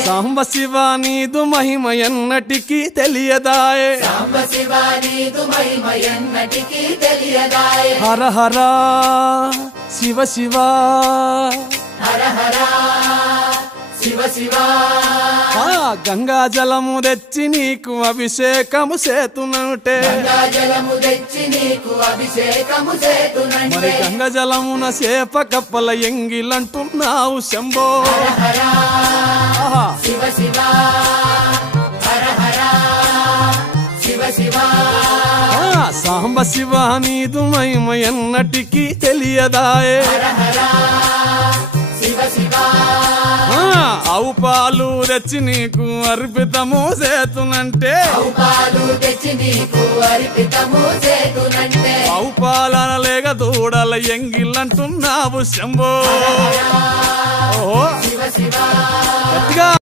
సాంబ శివ నీదు మహిమ ఎన్నటికీ తెలియదాయే హర హర శివ శివ గంగా జలము తెచ్చి నీకు అభిషేకము సేతునంటే మరి గంగా జలమున సేప కప్పల ఎంగిలంటున్నావు శంభో సాంబ శివ నీదు మహిమ ఎన్నటికీ తెలియదాయే ఆవు పాలు తెచ్చి నీకు అర్పితము చేతునంటే ఆవు పాలన లేక దూడల ఎంగిలంటున్నావు శంభో ఓహో గట్టిగా